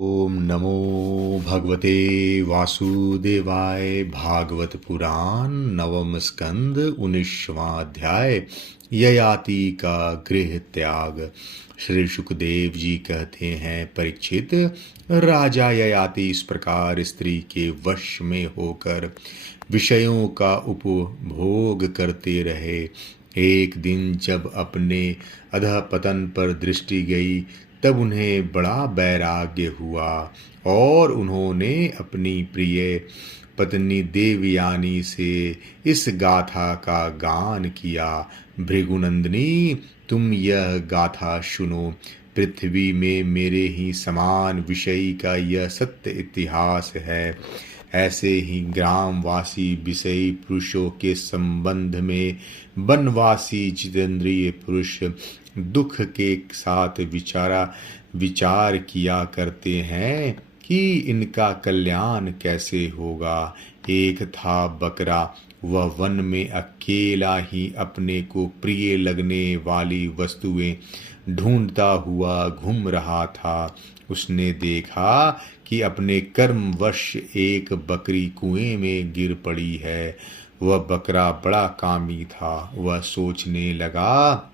ओम नमो भगवते वासुदेवाय। भागवत पुराण नवम स्कंद 19वां अध्याय ययाति का गृह त्याग। श्री सुखदेव जी कहते हैं, परीक्षित, राजा ययाति इस प्रकार स्त्री के वश में होकर विषयों का उपभोग करते रहे। एक दिन जब अपने अधःपतन पर दृष्टि गई तब उन्हें बड़ा वैराग्य हुआ और उन्होंने अपनी प्रिय पत्नी देवयानी से इस गाथा का गान किया। भृगुनंदिनी, तुम यह गाथा सुनो। पृथ्वी में मेरे ही समान विषयी का यह सत्य इतिहास है। ऐसे ही ग्रामवासी विषयी पुरुषों के संबंध में वनवासी जितेंद्रिय पुरुष दुख के साथ विचार किया करते हैं कि इनका कल्याण कैसे होगा। एक था बकरा, वह वन में अकेला ही अपने को प्रिय लगने वाली वस्तुएं ढूंढता हुआ घूम रहा था। उसने देखा कि अपने कर्मवश एक बकरी कुएं में गिर पड़ी है। वह बकरा बड़ा कामी था। वह सोचने लगा,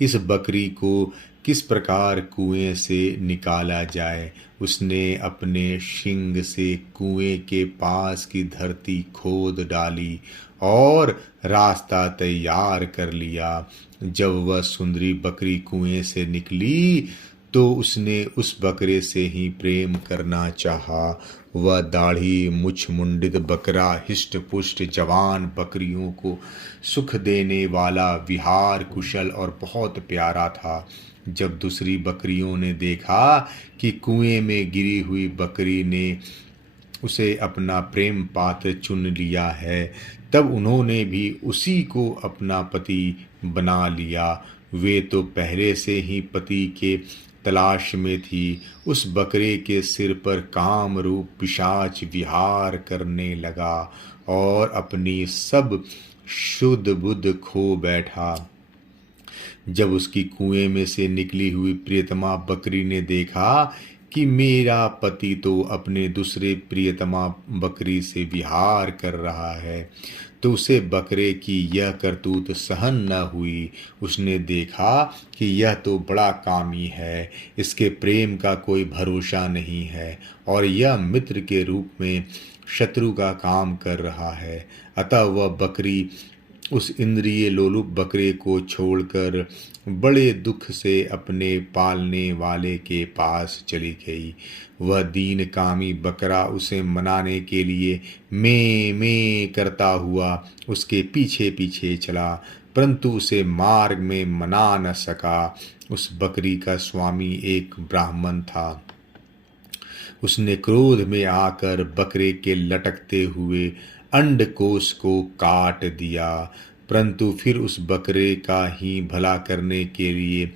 इस बकरी को किस प्रकार कुएं से निकाला जाए। उसने अपने शिंग से कुएं के पास की धरती खोद डाली और रास्ता तैयार कर लिया। जब वह सुंदरी बकरी कुएं से निकली तो उसने उस बकरे से ही प्रेम करना चाहा। वह दाढ़ी मुछ मुंडित बकरा हिष्ट पुष्ट जवान बकरियों को सुख देने वाला, विहार कुशल और बहुत प्यारा था। जब दूसरी बकरियों ने देखा कि कुएं में गिरी हुई बकरी ने उसे अपना प्रेम पात्र चुन लिया है, तब उन्होंने भी उसी को अपना पति बना लिया। वे तो पहले से ही पति के तलाश में थी। उस बकरे के सिर पर काम रूप पिशाच विहार करने लगा और अपनी सब शुद्ध बुद्ध खो बैठा। जब उसकी कुएं में से निकली हुई प्रियतमा बकरी ने देखा कि मेरा पति तो अपने दूसरे प्रियतमा बकरी से विहार कर रहा है, तो उसे बकरे की यह करतूत सहन न हुई। उसने देखा कि यह तो बड़ा कामी है, इसके प्रेम का कोई भरोसा नहीं है और यह मित्र के रूप में शत्रु का काम कर रहा है। अतः वह बकरी उस इंद्रिय लोलुप बकरे को छोड़कर बड़े दुख से अपने पालने वाले के पास चली गई। वह दीन कामी बकरा उसे मनाने के लिए मैं करता हुआ उसके पीछे पीछे चला, परंतु उसे मार्ग में मना न सका। उस बकरी का स्वामी एक ब्राह्मण था। उसने क्रोध में आकर बकरे के लटकते हुए अंडकोश को काट दिया, परंतु फिर उस बकरे का ही भला करने के लिए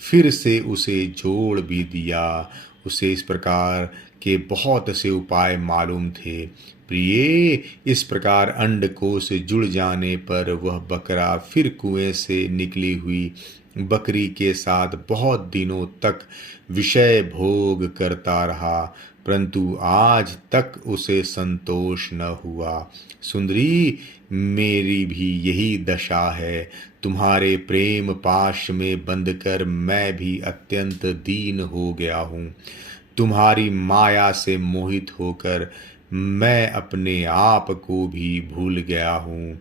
फिर से उसे जोड़ भी दिया। उसे इस प्रकार के बहुत से उपाय मालूम थे। प्रिय, इस प्रकार अंडकोश जुड़ जाने पर वह बकरा फिर कुएं से निकली हुई बकरी के साथ बहुत दिनों तक विषय भोग करता रहा, परंतु आज तक उसे संतोष न हुआ। सुंदरी, मेरी भी यही दशा है। तुम्हारे प्रेम पाश में बंधकर मैं भी अत्यंत दीन हो गया हूँ। तुम्हारी माया से मोहित होकर मैं अपने आप को भी भूल गया हूँ।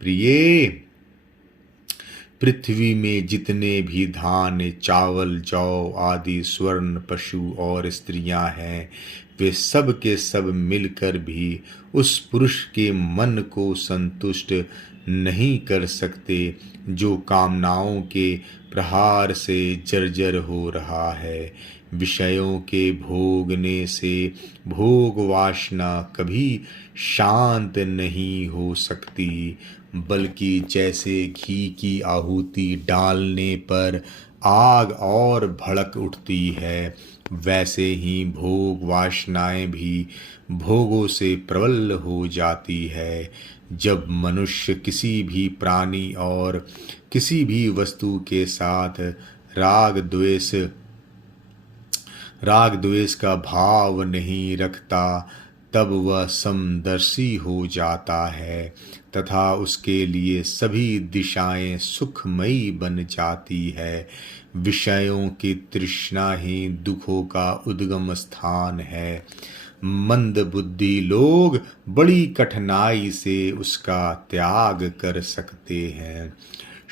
प्रिय, पृथ्वी में जितने भी धान, चावल, जौ आदि स्वर्ण पशु और स्त्रियां हैं, वे सब के सब मिलकर भी उस पुरुष के मन को संतुष्ट नहीं कर सकते जो कामनाओं के प्रहार से जर्जर हो रहा है। विषयों के भोगने से भोग वासना कभी शांत नहीं हो सकती, बल्कि जैसे घी की आहुति डालने पर आग और भड़क उठती है, वैसे ही भोग वासनाएं भी भोगों से प्रबल हो जाती है। जब मनुष्य किसी भी प्राणी और किसी भी वस्तु के साथ राग द्वेष का भाव नहीं रखता तब वह समदर्शी हो जाता है तथा उसके लिए सभी दिशाएं सुखमयी बन जाती है। विषयों की तृष्णा ही दुखों का उद्गम स्थान है। मंद बुद्धि लोग बड़ी कठिनाई से उसका त्याग कर सकते हैं।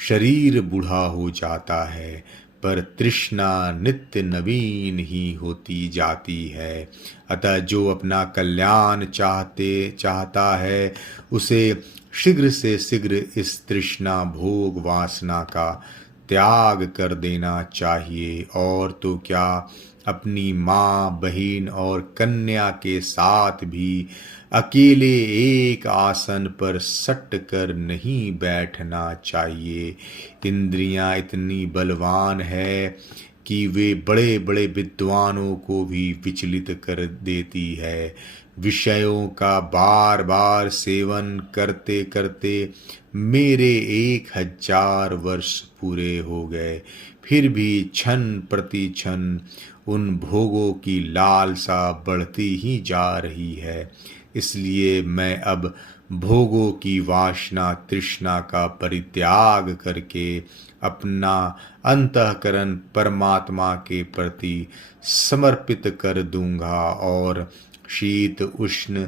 शरीर बूढ़ा हो जाता है पर तृष्णा नित्य नवीन ही होती जाती है। अतः जो अपना कल्याण चाहता है उसे शीघ्र से शीघ्र इस तृष्णा भोग वासना का त्याग कर देना चाहिए। और तो क्या, अपनी माँ बहन और कन्या के साथ भी अकेले एक आसन पर सट कर नहीं बैठना चाहिए। इंद्रियां इतनी बलवान है कि वे बड़े बड़े विद्वानों को भी विचलित कर देती है। विषयों का बार बार सेवन करते करते मेरे 1000 वर्ष पूरे हो गए, फिर भी क्षण प्रति क्षण उन भोगों की लालसा बढ़ती ही जा रही है। इसलिए मैं अब भोगों की वासना तृष्णा का परित्याग करके अपना अंतःकरण परमात्मा के प्रति समर्पित कर दूंगा और शीत उष्ण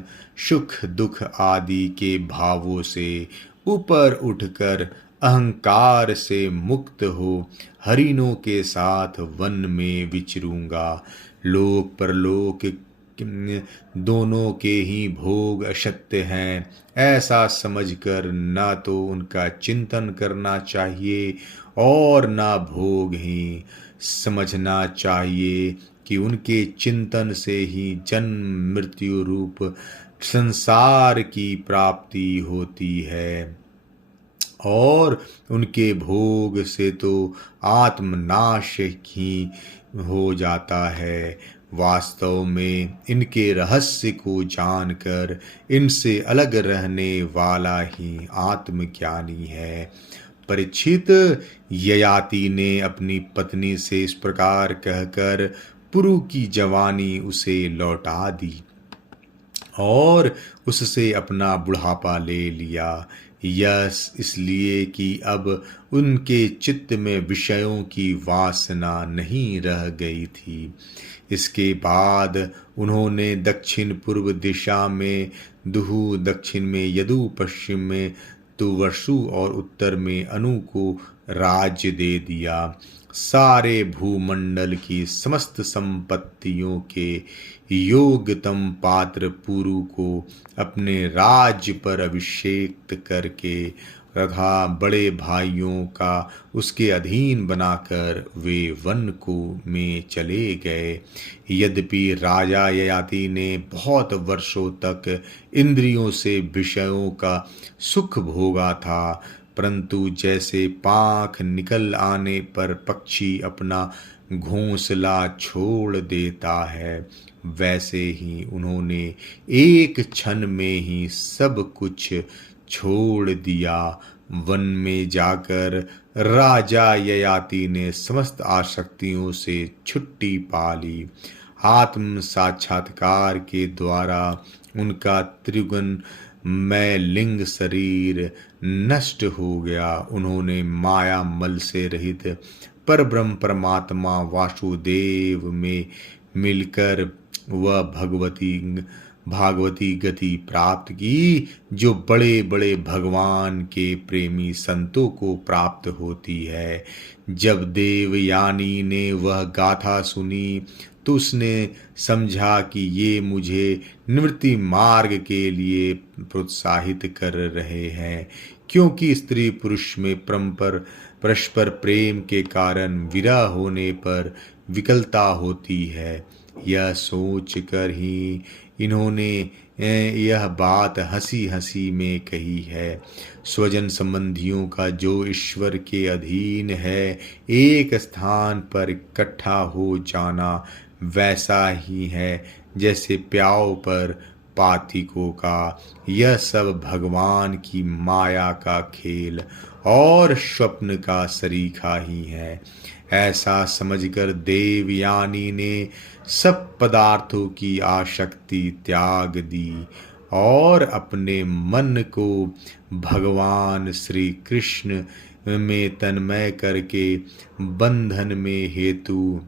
सुख दुख आदि के भावों से ऊपर उठकर अहंकार से मुक्त हो हरिणों के साथ वन में विचरूंगा। लोक परलोक दोनों के ही भोग असत्य हैं, ऐसा समझकर न तो उनका चिंतन करना चाहिए और न भोग ही समझना चाहिए कि उनके चिंतन से ही जन्म मृत्यु रूप संसार की प्राप्ति होती है और उनके भोग से तो आत्मनाश ही हो जाता है। वास्तव में इनके रहस्य को जानकर इनसे अलग रहने वाला ही आत्मज्ञानी है। परीक्षित, ययाति ने अपनी पत्नी से इस प्रकार कहकर पुरु की जवानी उसे लौटा दी और उससे अपना बुढ़ापा ले लिया। यह इसलिए कि अब उनके चित्त में विषयों की वासना नहीं रह गई थी। इसके बाद उन्होंने दक्षिण पूर्व दिशा में दुहु, दक्षिण में यदु, पश्चिम में तुवर्षु और उत्तर में अनु को राज्य दे दिया। सारे भूमंडल की समस्त संपत्तियों के योग्यतम पात्र पुरु को अपने राज्य पर अभिषेक करके तथा बड़े भाइयों का उसके अधीन बनाकर वे वन को में चले गए। यद्यपि राजा ययाति ने बहुत वर्षों तक इंद्रियों से विषयों का सुख भोगा था, परंतु जैसे पांख निकल आने पर पक्षी अपना घोंसला छोड़ देता है, वैसे ही उन्होंने एक क्षण में ही सब कुछ छोड़ दिया। वन में जाकर राजा ययाति ने समस्त आसक्तियों से छुट्टी पा ली। आत्म साक्षात्कार के द्वारा उनका त्रिगुण में लिंग शरीर नष्ट हो गया। उन्होंने माया मल से रहित परब्रह्म परमात्मा वासुदेव में मिलकर वह भागवती गति प्राप्त की, जो बड़े बड़े भगवान के प्रेमी संतों को प्राप्त होती है। जब देवयानी ने वह गाथा सुनी तो उसने समझा कि ये मुझे निवृत्ति मार्ग के लिए प्रोत्साहित कर रहे हैं, क्योंकि स्त्री पुरुष में परस्पर प्रेम के कारण विरह होने पर विकलता होती है। यह सोच कर ही इन्होंने यह बात हंसी हंसी में कही है। स्वजन संबंधियों का जो ईश्वर के अधीन है, एक स्थान पर इकट्ठा हो जाना वैसा ही है जैसे प्याऊ पर पाथिकों का। यह सब भगवान की माया का खेल और स्वप्न का सरीखा ही है। ऐसा समझकर देवयानी ने सब पदार्थों की आसक्ति त्याग दी और अपने मन को भगवान श्री कृष्ण में तन्मय करके बंधन में हेतु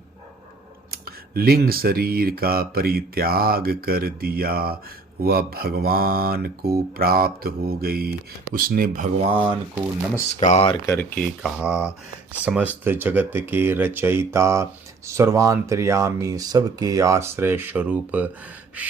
लिंग शरीर का परित्याग कर दिया। वह भगवान को प्राप्त हो गई। उसने भगवान को नमस्कार करके कहा, समस्त जगत के रचयिता, सर्वांतर्यामी, सबके आश्रय स्वरूप,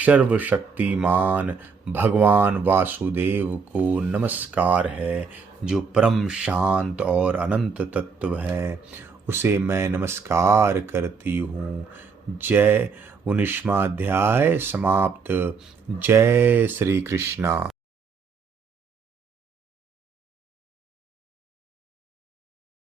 सर्वशक्तिमान भगवान वासुदेव को नमस्कार है, जो परम शांत और अनंत तत्व है, उसे मैं नमस्कार करती हूँ। जय। 19वां अध्याय समाप्त। जय श्री कृष्णा।